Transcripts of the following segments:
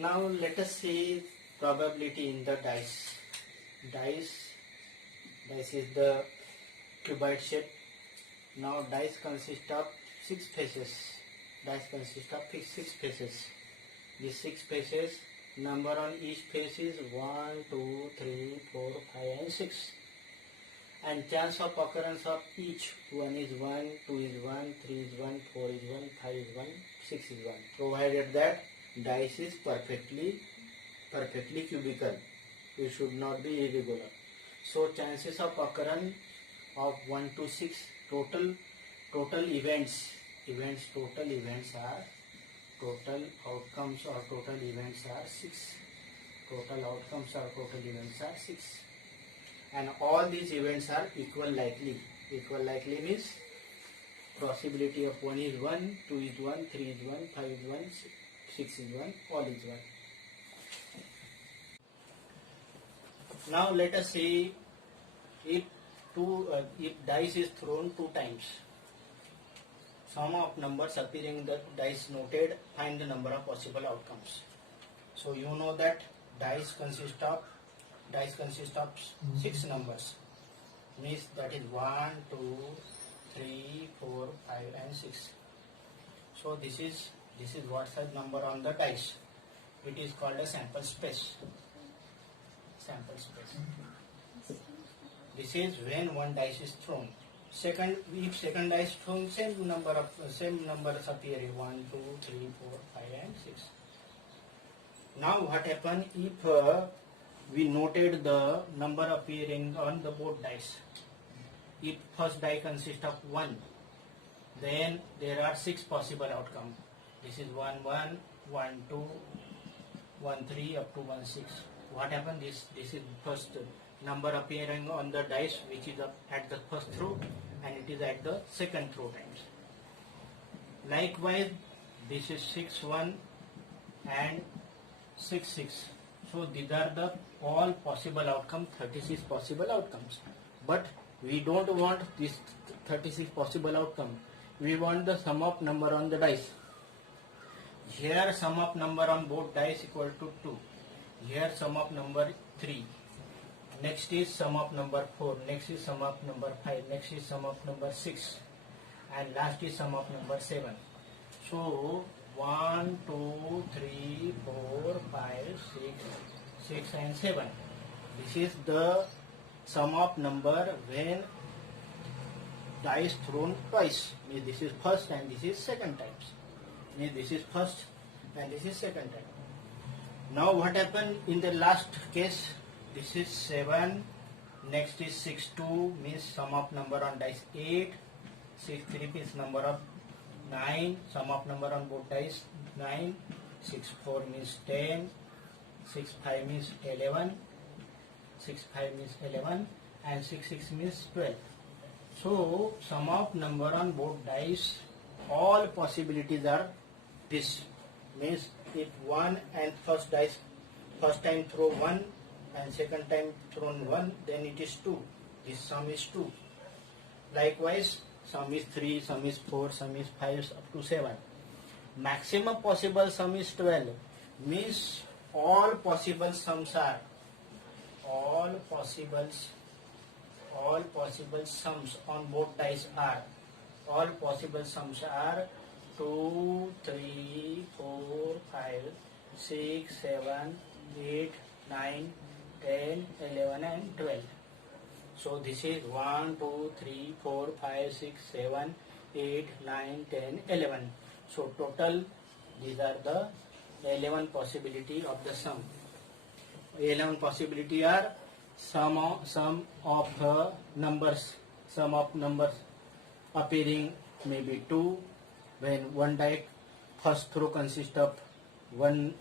Now let us see probability in the dice. Dice is the cuboid shape. Now dice consists of 6 faces. Dice consists of 6 faces. These 6 faces, number on each face is 1, 2, 3, 4, 5 and 6. And chance of occurrence of each, 1 is 1, 2 is 1, 3 is 1, 4 is 1, 5 is 1, 6 is 1. Provided that dice is perfectly cubical. It should not be irregular. So chances of occurrence of 1 to 6 total events are total outcomes or total events are 6. Total outcomes or total events are 6. And all these events are equal likely. Equal likely means possibility of 1 is 1, 2 is 1, 3 is 1, 5 is 1, 6 is 1, all is 1. Now let us see if dice is thrown 2 times. Sum of numbers appearing in the dice noted, find the number of possible outcomes. So you know that dice consists of 6 numbers. Means that is 1, 2, 3, 4, 5 and 6. So this is what size number on the dice. It is called a sample space. This is when one dice is thrown. If second dice thrown, same numbers appear 1, 2, 3, 4, 5 and 6. Now what happen if we noted the number appearing on the both dice? If first die consists of 1, then there are 6 possible outcomes. This is 1, 1, 1, 2, 1, 3 up to 1, 6. What happened? This is first number appearing on the dice, which is at the first throw, and it is at the second throw times. Likewise, this is 6, 1 and 6, 6. So these are the all possible outcomes, 36 possible outcomes. But we don't want this 36 possible outcome. We want the sum of number on the dice. Here sum of number on both dice equal to 2. Here sum of number 3. Next is sum of number 4. Next is sum of number 5. Next is sum of number 6. And last is sum of number 7. So 1, 2, 3, 4, 5, 6 and 7. This is the sum of number when dice thrown twice. This is first and this is second times. This is first and this is second time. Now what happened in the last case? This is 7. Next is 6, 2 means sum of number on dice 8. 6, 3 means number of 9. Sum of number on both dice 9. 6, 4 means 10. 6, 5 means 11. 6, 5 means 11 and 6, 6 means 12. So sum of number on both dice, all possibilities are this. Means if 1 and first time throw 1 and second time thrown 1, then it is 2. This sum is 2. Likewise, sum is 3, sum is 4, sum is 5 up to 7. Maximum possible sum is 12. Means all possible sums are on both dice are 2, 3, 4, 5, 6, 7, 8, 9, 10, 11 and 12. So this is 1, 2, 3, 4, 5, 6, 7, 8, 9, 10, 11. So total these are the 11 possibility of the sum. 11 possibility are sum of numbers appearing maybe 2 when one die first throw consists of 1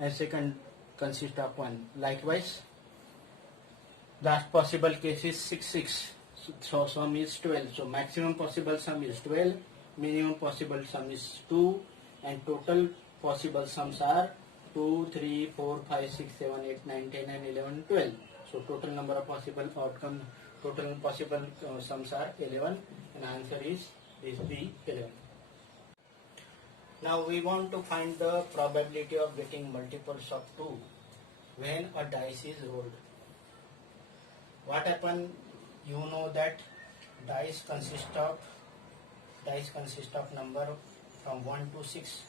and second consists of 1. Likewise, last possible case is 6, 6. So sum is 12. So maximum possible sum is 12, minimum possible sum is 2, and total possible sums are 2, 3, 4, 5, 6, 7, 8, 9, 10 and 11, 12. So total number of possible outcomes, total possible sums are 11, and answer is B 11. Now we want to find the probability of getting multiples of 2 when a dice is rolled. What happen? You know that dice consist of number from 1 to 6.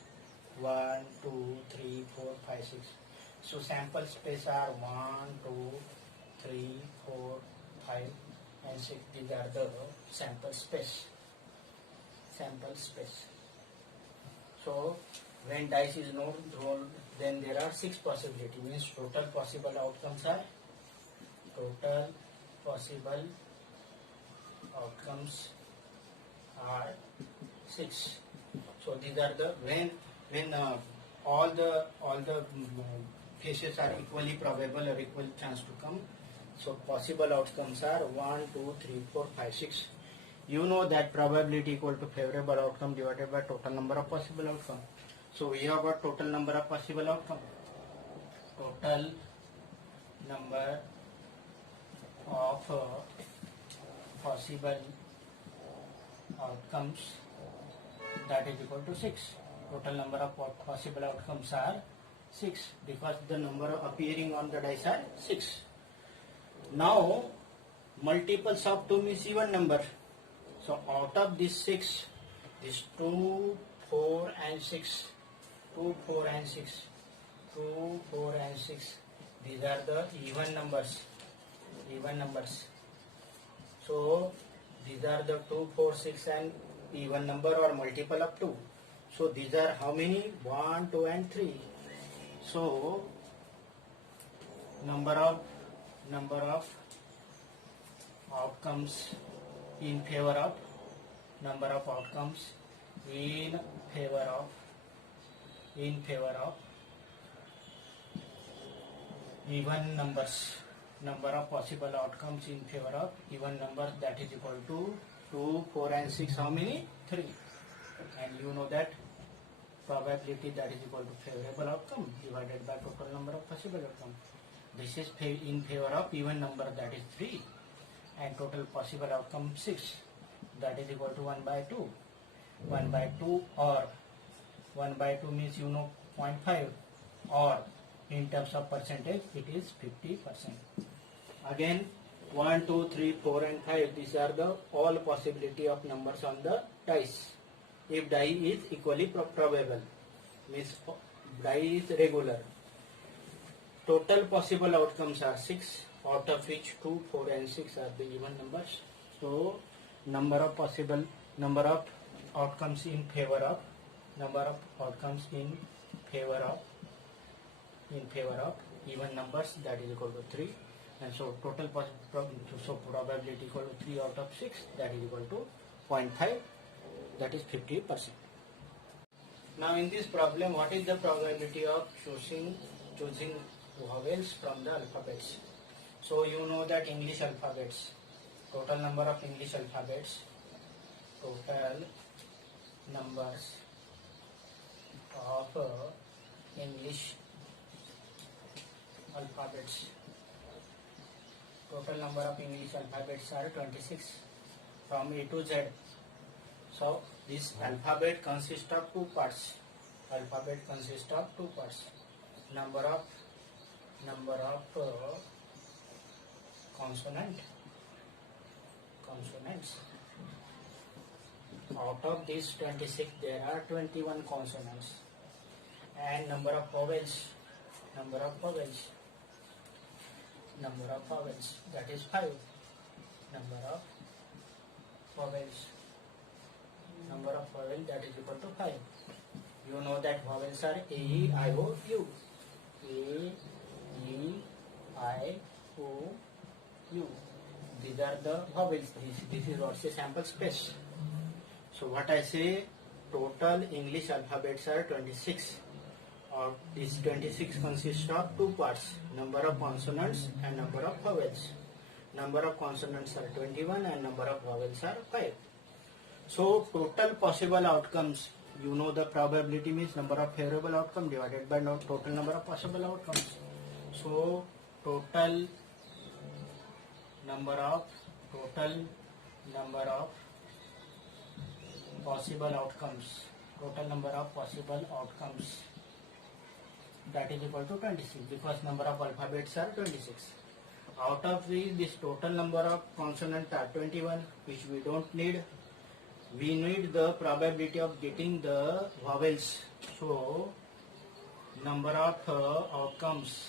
1, 2, 3, 4, 5, 6. So sample space are 1, 2, 3, 4, 5 and 6. These are the sample space. So when dice is not rolled, then there are 6 possibilities. Means total possible outcomes are 6. So these are the when all the cases are equally probable or equal chance to come. So possible outcomes are 1, 2, 3, 4, 5, 6. You know that probability equal to favorable outcome divided by total number of possible outcome. So we have got total number of possible outcome. Total number of possible outcomes, that is equal to 6. Total number of possible outcomes are 6 because the number appearing on the dice are 6. Now multiples of 2 means even number. So out of this 6, this 2, 4 and 6, 2, 4 and 6, 2, 4 and 6, these are the even numbers. So these are the 2, 4, 6 and even number or multiple of 2. So these are how many? 1, 2 and 3. So number of outcomes in favor of even numbers, number of possible outcomes in favor of even numbers, that is equal to 2, 4 and 6, how many? 3. And you know that probability, that is equal to favorable outcome divided by total number of possible outcome. This is in favor of even number, that is 3, and total possible outcome 6, that is equal to 1 by 2. 1 by 2 or 1 by 2 means you know 0.5, or in terms of percentage it is 50%. Again 1, 2, 3, 4 and 5, these are the all possibility of numbers on the dice. If die is equally probable, means die is regular. Total possible outcomes are 6, out of which 2, 4 and 6 are the even numbers. So number of outcomes in favor of even numbers, that is equal to 3, and so total probability equal to 3 out of 6, that is equal to 0.5, that is 50%. Now in this problem, what is the probability of choosing vowels from the alphabets? So you know that English alphabets, total number of English alphabets, total numbers of English alphabets, total number of English alphabets are 26 from A to Z. So this alphabet consists of two parts. Number of consonants. Out of these 26, there are 21 consonants. And number of vowels, that is 5. Number of vowels, that is equal to 5. You know that vowels are A, E, I, O, U. A, E, I, O, U. These are the vowels. This is also sample space. So what I say, total English alphabets are 26. Or this 26 consists of two parts, number of consonants and number of vowels. Number of consonants are 21 and number of vowels are 5. So total possible outcomes, you know the probability means number of favorable outcome divided by total number of possible outcomes. So total number of possible outcomes total number of possible outcomes, that is equal to 26 because number of alphabets are 26. Out of these, this total number of consonants are 21, which we don't need. We need the probability of getting the vowels. So number of outcomes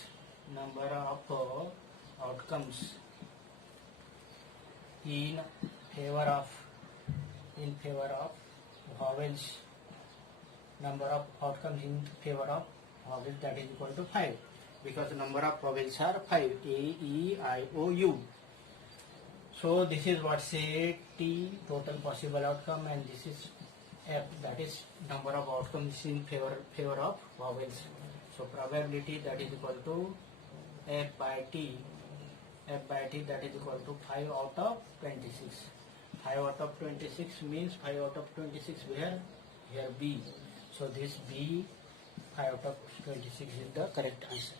in favor of vowels, number of outcomes in favor of vowels, that is equal to 5 because number of vowels are 5, A, E, I, O, U. So this is what say T, total possible outcome, and this is F, that is number of outcomes in favor of vowels. So probability, that is equal to F by T, that is equal to 5 out of 26. 5 out of 26 means 5 out of 26 where? Here B. So this B, 5 out of 26 is the correct answer.